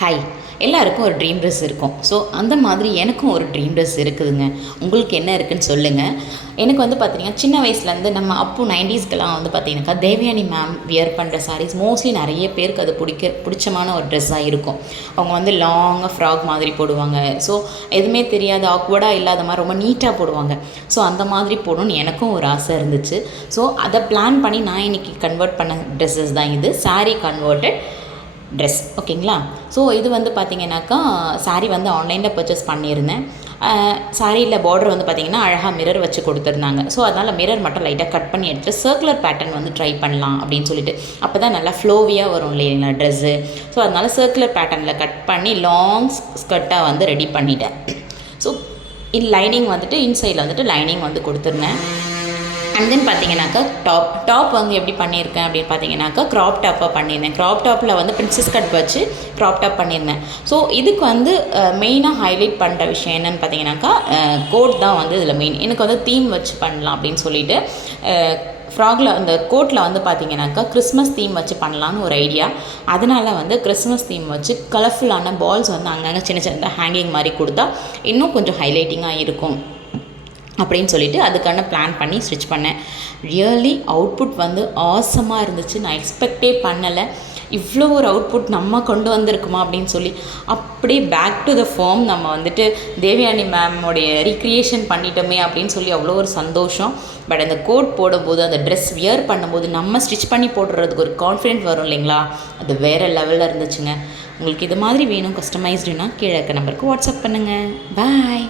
Hi, எல்லாருக்கும் ஒரு dream dress இருக்கும். ஸோ அந்த மாதிரி எனக்கும் ஒரு ட்ரீம் ட்ரெஸ் இருக்குதுங்க. உங்களுக்கு என்ன இருக்குதுன்னு சொல்லுங்கள். எனக்கு வந்து பார்த்திங்கன்னா சின்ன வயசுலேருந்து நம்ம அப்பு 90ஸ்க்கெலாம் வந்து பார்த்திங்கனாக்கா தேவயானி மேம் வியர் பண்ணுற சாரீஸ் மோஸ்ட்லி நிறைய பேருக்கு அது பிடிச்சமான ஒரு ட்ரெஸ்ஸாக இருக்கும். அவங்க வந்து லாங்காக ஃப்ராக் மாதிரி போடுவாங்க. ஸோ எதுவுமே தெரியாது, ஆக்வர்டாக இல்லாத மாதிரி ரொம்ப நீட்டாக போடுவாங்க. ஸோ அந்த மாதிரி போடணும்னு எனக்கும் ஒரு ஆசை இருந்துச்சு. ஸோ அதை பிளான் பண்ணி நான் இன்றைக்கி கன்வெர்ட் பண்ண ட்ரெஸ்ஸஸ் தான் இது. சாரீ கன்வெர்ட்டட் ட்ரெஸ், ஓகேங்களா. ஸோ இது வந்து பார்த்திங்கனாக்கா சாரீ வந்து ஆன்லைனில் பர்ச்சேஸ் பண்ணியிருந்தேன். சாரியில் பார்டர் வந்து பார்த்திங்கன்னா அழகாக மிரர் வச்சு கொடுத்துருந்தாங்க. ஸோ அதனால் மிரர் மட்டும் லைட்டாக கட் பண்ணி எடுத்துகிட்டு சர்க்குலர் பேட்டர்ன் வந்து ட்ரை பண்ணலாம் அப்படின்னு சொல்லிட்டு, அப்போ தான் நல்லா ஃப்ளோவியாக வரும் இல்லைங்களா ட்ரெஸ்ஸு. ஸோ அதனால் சர்க்குலர் பேட்டர்னில் கட் பண்ணி லாங் ஸ்கர்ட்டாக வந்து ரெடி பண்ணிட்டேன். ஸோ லைனிங் வந்துட்டு இன்சைடில் வந்துட்டு லைனிங் வந்து கொடுத்துருந்தேன். அண்ட் தென் பார்த்தீங்கன்னாக்கா டாப் வந்து எப்படி பண்ணியிருக்கேன் அப்படின்னு பார்த்தீங்கன்னாக்கா க்ராப் டாப்பாக பண்ணியிருந்தேன். க்ராப் டாப்பில் வந்து பிரின்சஸ் கட் வச்சு க்ராப் டாப் பண்ணியிருந்தேன். ஸோ இதுக்கு வந்து மெயினாக ஹைலைட் பண்ணுற விஷயம் என்னென்னு பார்த்தீங்கன்னாக்கா கோட் தான் வந்து இதில் மெயின். எனக்கு வந்து தீம் வச்சு பண்ணலாம் அப்படின்னு சொல்லிட்டு ஃப்ராகில் அந்த கோட்டில் வந்து பார்த்திங்கனாக்கா கிறிஸ்மஸ் தீம் வச்சு பண்ணலான்னு ஒரு ஐடியா. அதனால் வந்து கிறிஸ்மஸ் தீம் வச்சு கலர்ஃபுல்லான பால்ஸ் வந்து அங்கங்கே சின்ன சின்னதாக ஹேங்கிங் மாதிரி கொடுத்தா இன்னும் கொஞ்சம் ஹைலைட்டிங்காக இருக்கும் அப்படின்னு சொல்லிட்டு அதுக்கான பிளான் பண்ணி ஸ்டிச் பண்ணேன். ரியலி அவுட்புட் வந்து ஆசமாக இருந்துச்சு. நான் எக்ஸ்பெக்டே பண்ணலை இவ்வளோ ஒரு அவுட்புட் நம்ம கொண்டு வந்திருக்குமா அப்படின்னு சொல்லி. அப்படியே பேக் டு த ஃபார்ம் நம்ம வந்துட்டு தேவயானி மேமோடைய ரீக்ரியேஷன் பண்ணிட்டோமே அப்படின்னு சொல்லி அவ்வளோ ஒரு சந்தோஷம். பட் அந்த கோட் போடும்போது அந்த ட்ரெஸ் வியர் பண்ணும்போது நம்ம ஸ்டிச் பண்ணி போடுறதுக்கு ஒரு கான்ஃபிடென்ட் வரும் இல்லைங்களா, அது வேறு லெவலில் இருந்துச்சுங்க. உங்களுக்கு இது மாதிரி வேணும் கஸ்டமைஸ்டுன்னா கீழே இருக்க நம்பருக்கு வாட்ஸ்அப் பண்ணுங்கள். பாய்.